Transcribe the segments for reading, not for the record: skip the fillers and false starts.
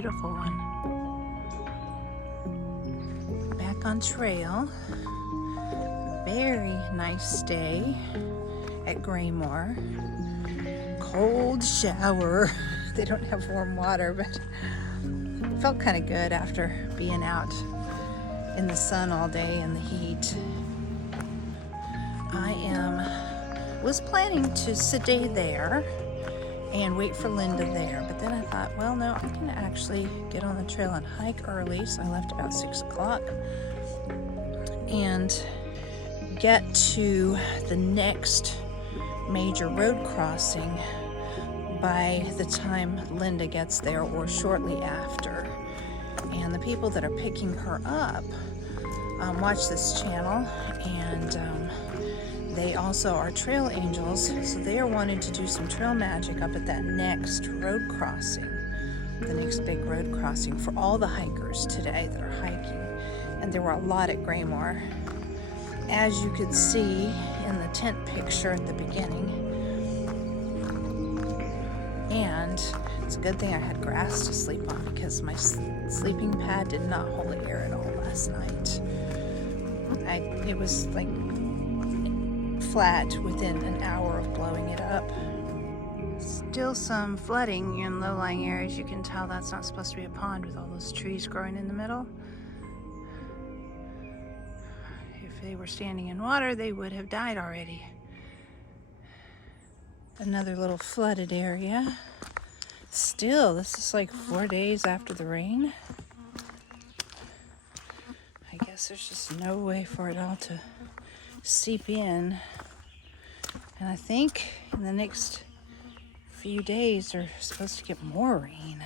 beautiful one. Back on trail. Very nice day at Graymoor. Cold shower. They don't have warm water, but it felt kind of good after being out in the sun all day in the heat. I was planning to stay there and wait for Linda there, but then I thought, well, no, I can actually get on the trail and hike early, so I left about 6 o'clock and get to the next major road crossing by the time Linda gets there or shortly after. And the people that are picking her up watch this channel, and they also are trail angels, so they are wanting to do some trail magic up at that next road crossing, the next big road crossing for all the hikers today that are hiking. And there were a lot at Graymoor, as you could see in the tent picture at the beginning. And it's a good thing I had grass to sleep on, because my sleeping pad did not hold air at all last night. It was like flat within an hour of blowing it up. Still some flooding in low-lying areas. You can tell that's not supposed to be a pond with all those trees growing in the middle. If they were standing in water, they would have died already. Another little flooded area. Still, this is like 4 days after the rain. I guess there's just no way for it all to seep in. And I think in the next few days they're supposed to get more rain.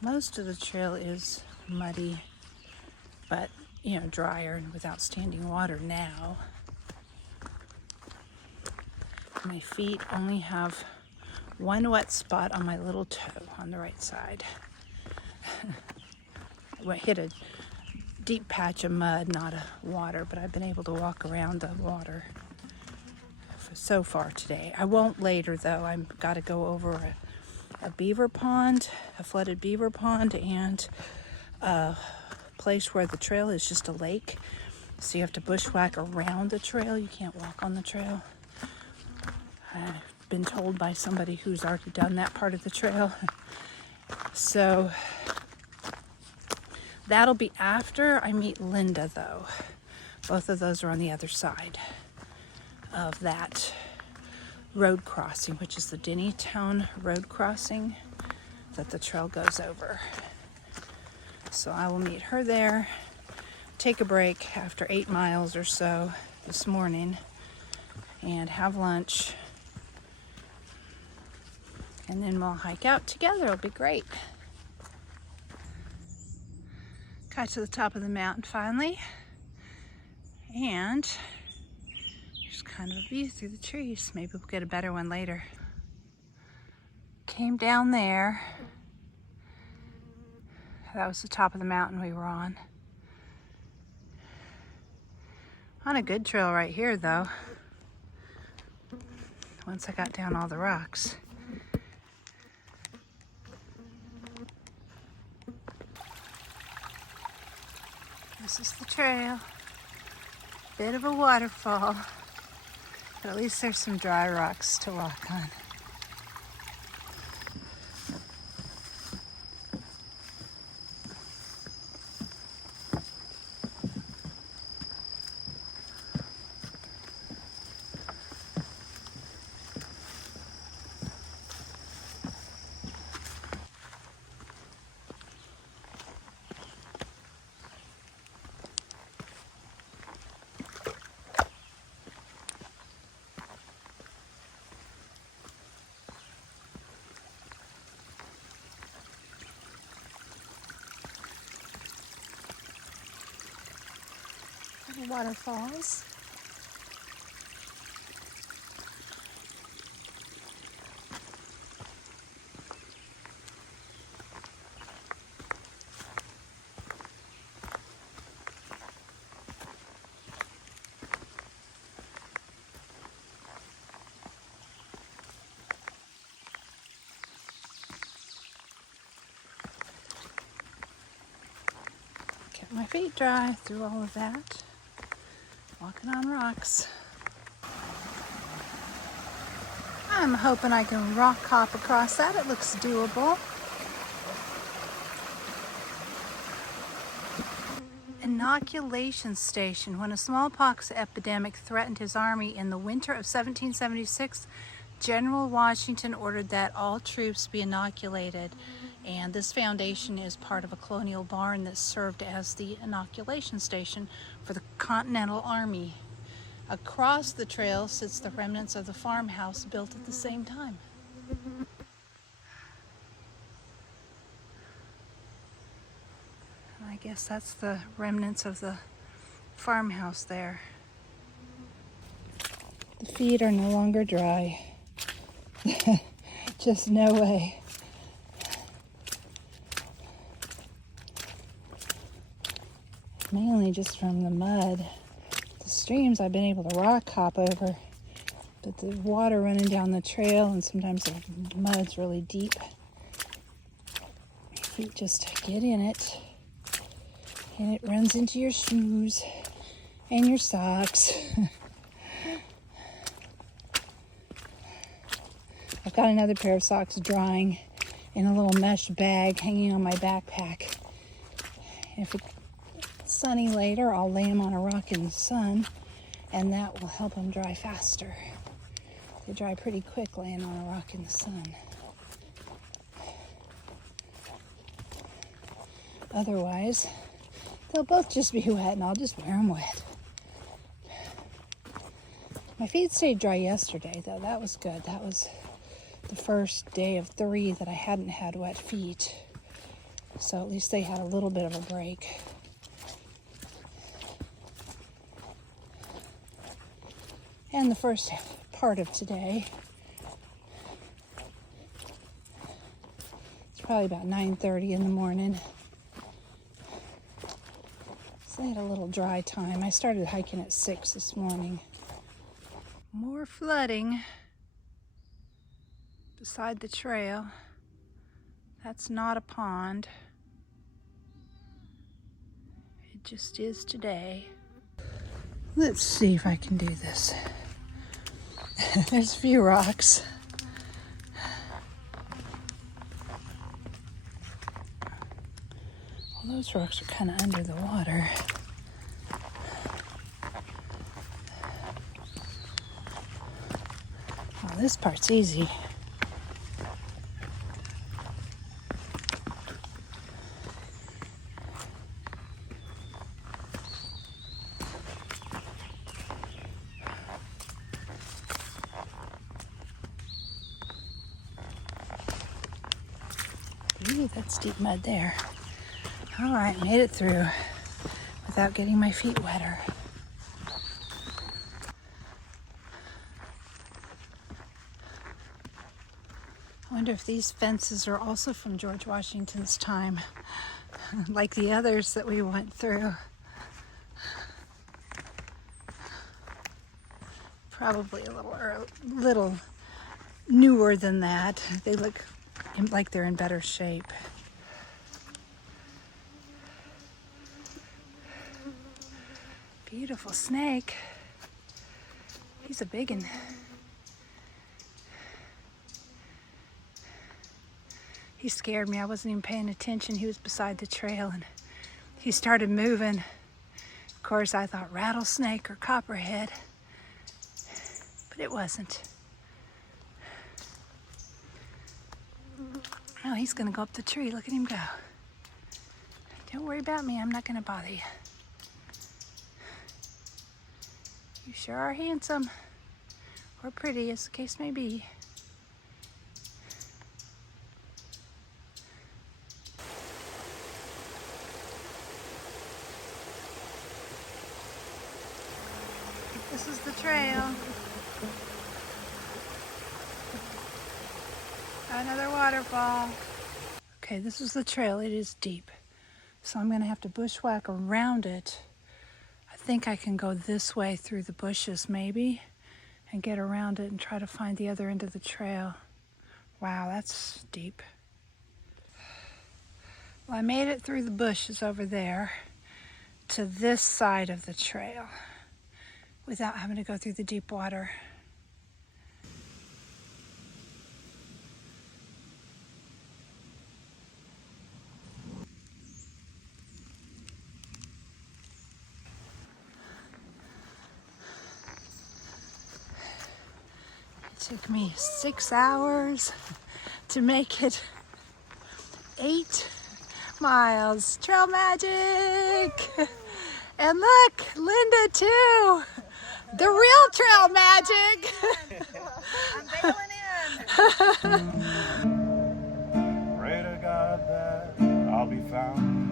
Most of the trail is muddy, but drier and without standing water now. My feet only have one wet spot on my little toe on the right side. I hit a deep patch of mud, not a water, but I've been able to walk around the water so far today. I won't later though. I've got to go over a beaver pond, a flooded beaver pond, and a place where the trail is just a lake. So you have to bushwhack around the trail. You can't walk on the trail. I've been told by somebody who's already done that part of the trail. So that'll be after I meet Linda though. Both of those are on the other side of that road crossing, which is the Dennytown Rd crossing that the trail goes over. So I will meet her there, take a break after 8 miles or so this morning, and have lunch. And then we'll hike out together. It'll be great. Got to the top of the mountain finally. And there's kind of a view through the trees. Maybe we'll get a better one later. Came down there. That was the top of the mountain we were on. On a good trail right here though. Once I got down all the rocks. This is the trail. Bit of a waterfall, but at least there's some dry rocks to walk on. Waterfalls. My feet dry through all of that. Walking on rocks. I'm hoping I can rock hop across that. It looks doable. Inoculation Station. When a smallpox epidemic threatened his army in the winter of 1776, General Washington ordered that all troops be inoculated. And this foundation is part of a colonial barn that served as the inoculation station for the Continental Army. Across the trail sits the remnants of the farmhouse built at the same time. I guess that's the remnants of the farmhouse there. The feet are no longer dry. Just no way. Mainly just from the mud. The streams I've been able to rock hop over, but the water running down the trail and sometimes the mud's really deep. My feet just get in it and it runs into your shoes and your socks. I've got another pair of socks drying in a little mesh bag hanging on my backpack. If it's sunny later, I'll lay them on a rock in the sun, and that will help them dry faster. They dry pretty quick laying on a rock in the sun. Otherwise, they'll both just be wet, and I'll just wear them wet. My feet stayed dry yesterday, though. That was good. That was the first day of 3 that I hadn't had wet feet. So at least they had a little bit of a break. And the first part of today. It's probably about 9:30 in the morning. So I had a little dry time. I started hiking at 6 this morning. More flooding beside the trail. That's not a pond. It just is today. Let's see if I can do this. There's a few rocks. Well, those rocks are kind of under the water. Well, this part's easy. Ooh, that's deep mud there. All right, made it through without getting my feet wetter. I wonder if these fences are also from George Washington's time, like the others that we went through. Probably a little newer than that. They look like they're in better shape. Beautiful snake. He's a big one. He scared me. I wasn't even paying attention. He was beside the trail and he started moving. Of course, I thought rattlesnake or copperhead, but it wasn't. Oh, he's gonna go up the tree. Look at him go. Don't worry about me. I'm not gonna bother you. You sure are handsome, or pretty, as the case may be. This is the trail. Another waterfall. Okay, this is the trail. It is deep. So I'm gonna have to bushwhack around it. I think I can go this way through the bushes maybe and get around it and try to find the other end of the trail. Wow, that's deep. Well, I made it through the bushes over there to this side of the trail without having to go through the deep water. It took me 6 hours to make it 8 miles. Trail magic! And look, Linda too! The real trail magic! I'm bailing in! Pray to God that I'll be found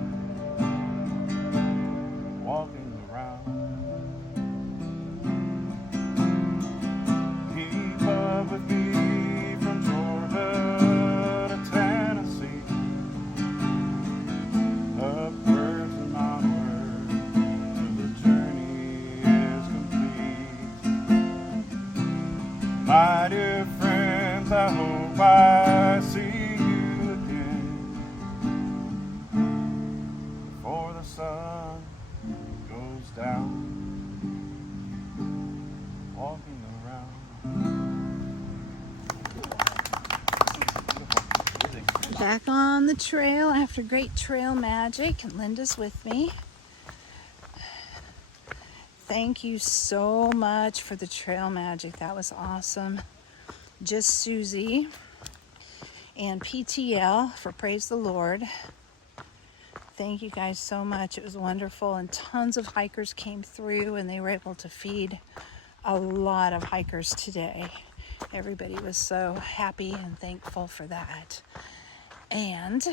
walking around. Keep up with me from Georgia to Tennessee, upwards and onward till the journey is complete. My dear friends, I hope I see you again before the sun goes down, walking around. Back on the trail after great trail magic, and Linda's with me. Thank you so much for the trail magic. That was awesome. Just Susie and PTL for Praise the Lord. Thank you guys so much. It was wonderful, and tons of hikers came through, and they were able to feed a lot of hikers today. Everybody was so happy and thankful for that. And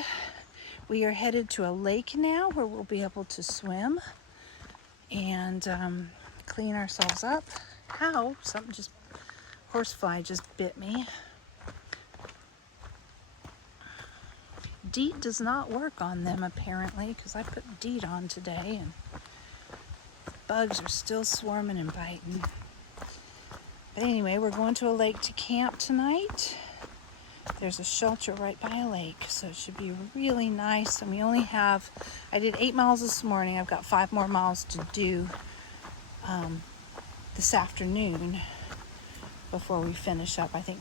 we are headed to a lake now where we'll be able to swim and clean ourselves up. Ow, something just, horsefly just bit me. DEET does not work on them apparently, because I put DEET on today and the bugs are still swarming and biting. But anyway, we're going to a lake to camp tonight. There's a shelter right by a lake, so it should be really nice. And we only have, I did 8 miles this morning. I've got 5 more miles to do this afternoon before we finish up. I think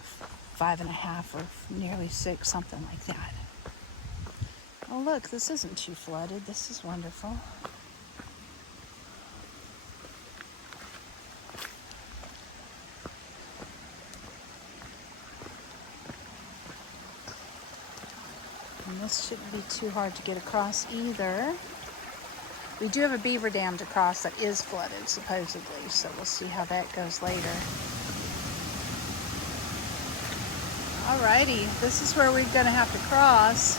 5.5 or nearly 6, something like that. Oh look, this isn't too flooded. This is wonderful. And this shouldn't be too hard to get across either. We do have a beaver dam to cross that is flooded, supposedly, so we'll see how that goes later. Alrighty, this is where we're going to have to cross.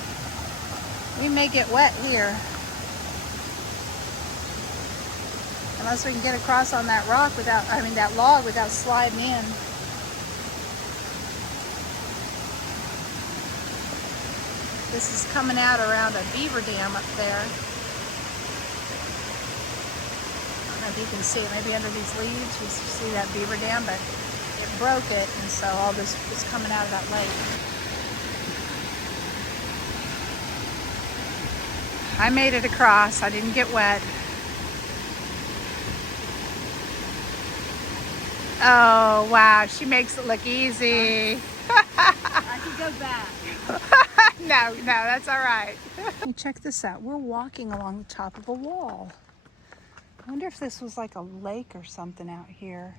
We may get wet here. Unless we can get across on that rock without, that log without sliding in. This is coming out around a beaver dam up there. I don't know if you can see it, maybe under these leaves you see that beaver dam, but it broke it, and so all this is coming out of that lake. I made it across, I didn't get wet. Oh wow, she makes it look easy. I can go back. No, that's all right. Check this out. We're walking along the top of a wall. I wonder if this was like a lake or something out here.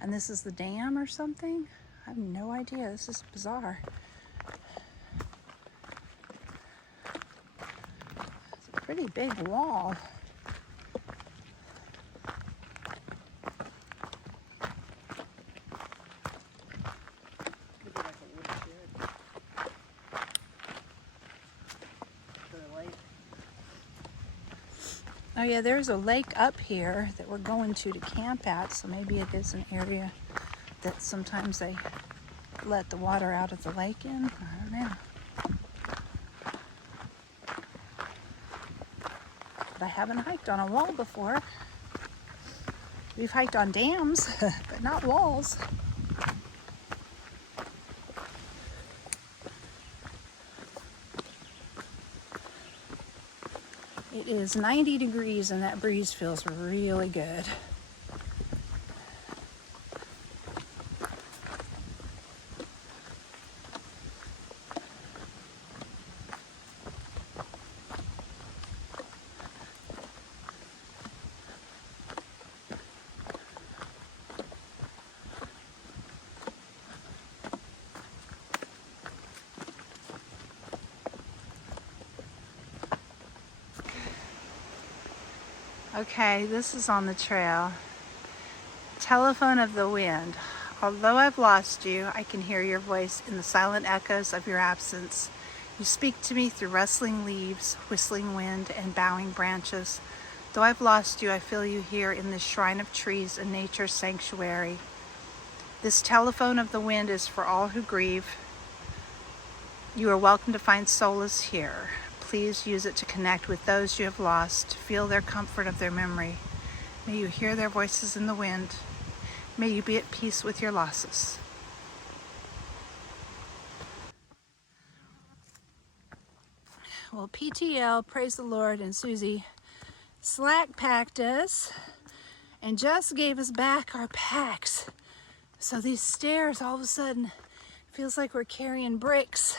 And this is the dam or something? I have no idea. This is bizarre. It's a pretty big wall. Oh yeah, there's a lake up here that we're going to camp at, so maybe it is an area that sometimes they let the water out of the lake in. I don't know. But I haven't hiked on a wall before. We've hiked on dams, but not walls. It is 90 degrees and that breeze feels really good. Okay, this is on the trail. Telephone of the wind. Although I've lost you, I can hear your voice in the silent echoes of your absence. You speak to me through rustling leaves, whistling wind, and bowing branches. Though I've lost you, I feel you here in this shrine of trees and nature's sanctuary. This telephone of the wind is for all who grieve. You are welcome to find solace here. Please use it to connect with those you have lost, feel their comfort of their memory. May you hear their voices in the wind. May you be at peace with your losses. Well, PTL, praise the Lord, and Susie slack packed us and just gave us back our packs. So these stairs, all of a sudden, feels like we're carrying bricks.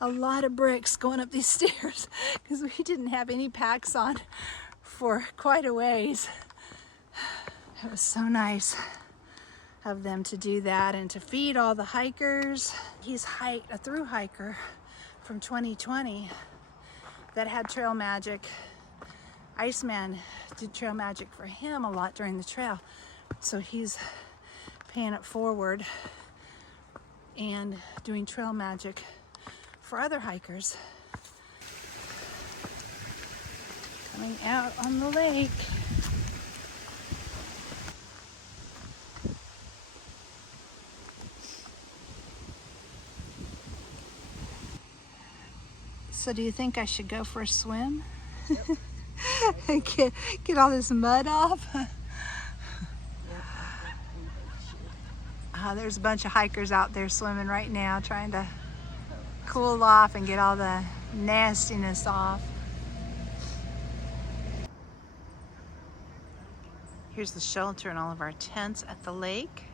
A lot of bricks going up these stairs because we didn't have any packs on for quite a ways. It was so nice of them to do that and to feed all the hikers. He's a thru-hiker from 2020 that had trail magic. Iceman did trail magic for him a lot during the trail. So he's paying it forward and doing trail magic for other hikers. Coming out on the lake. So do you think I should go for a swim? Yep. get all this mud off? There's a bunch of hikers out there swimming right now trying to cool off and get all the nastiness off. Here's the shelter and all of our tents at the lake.